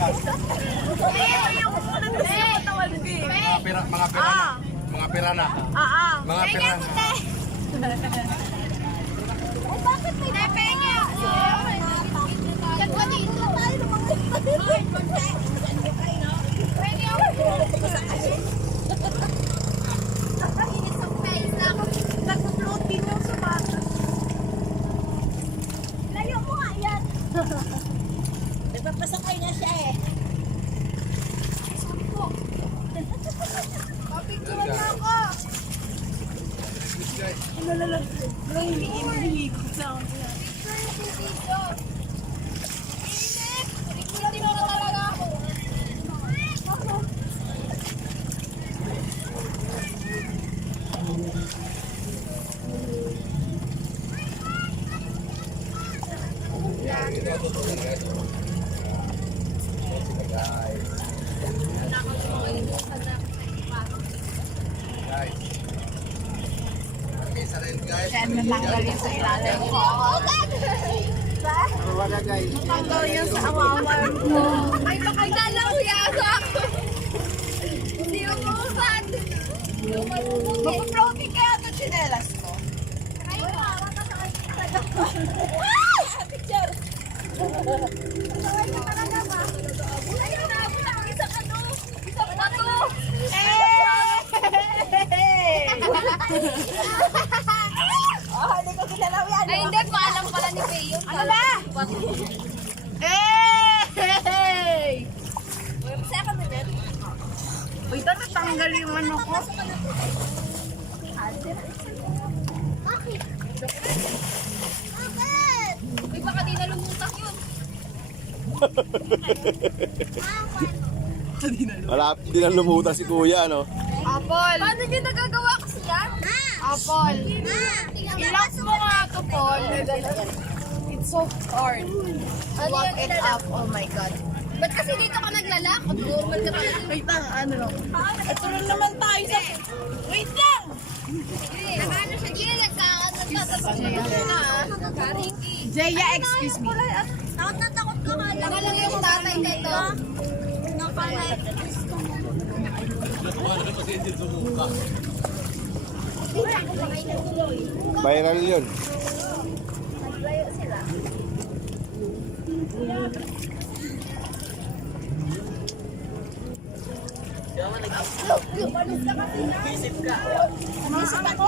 Mga pira, mga pira na. Mga pira na. Ah, Mga pira na. Ay, bakit may Pepenga! Dagwa dito. Tayo ng mga Pwede ako. Init sa face na ako. Nag-float din yung sapatos. Layo mo yan. Nagpapasakay na siya eh. Papicturean niya ako. Ano lalag? Ano hinihigo sa akin? Picture si Tito. Init. Picturean mo na talaga ako. Guys. Okay, sa rin guys. Kaya natanggal sa ilalim ko. Wala guys. Natanggal yun sa awawan ko. Ay, baka dalaw yata. Hindi umuusad. Magpa-floating kaya ito chinelas ko. Ay, matakasakay ka Picture. Ay, talaga ba? Ayun na, wala akong isang ano. Isang bato. Oh, hindi ko kinalaw yan. Ay, hindi. Paalam pala ni Peo. Ano ba? Hey! Saya ka minit. Uy, ito natanggal yung ano ko. Bakit? Bakit? Uy, baka di na lumutak yun. Wala, hindi na lumutan si kuya, no? Apple. Paano niyo nagagawa? Apple. Ilock mo nga ito, Paul. It's so hard. Ano Lock yung it up. Oh my God. Ba't kasi dito ka naglalakad? Normal ka pala. Wait lang, ano lang. Ito rin naman tayo sa... Wait lang! Nag-ano siya dito? Nagkakatapos na. Ricky. Jaya, excuse me. Takot na takot ka ka. Taka lang yung tatay nito. Nakalay. Viral yun. Layo sila. Isip ka. Isip ako.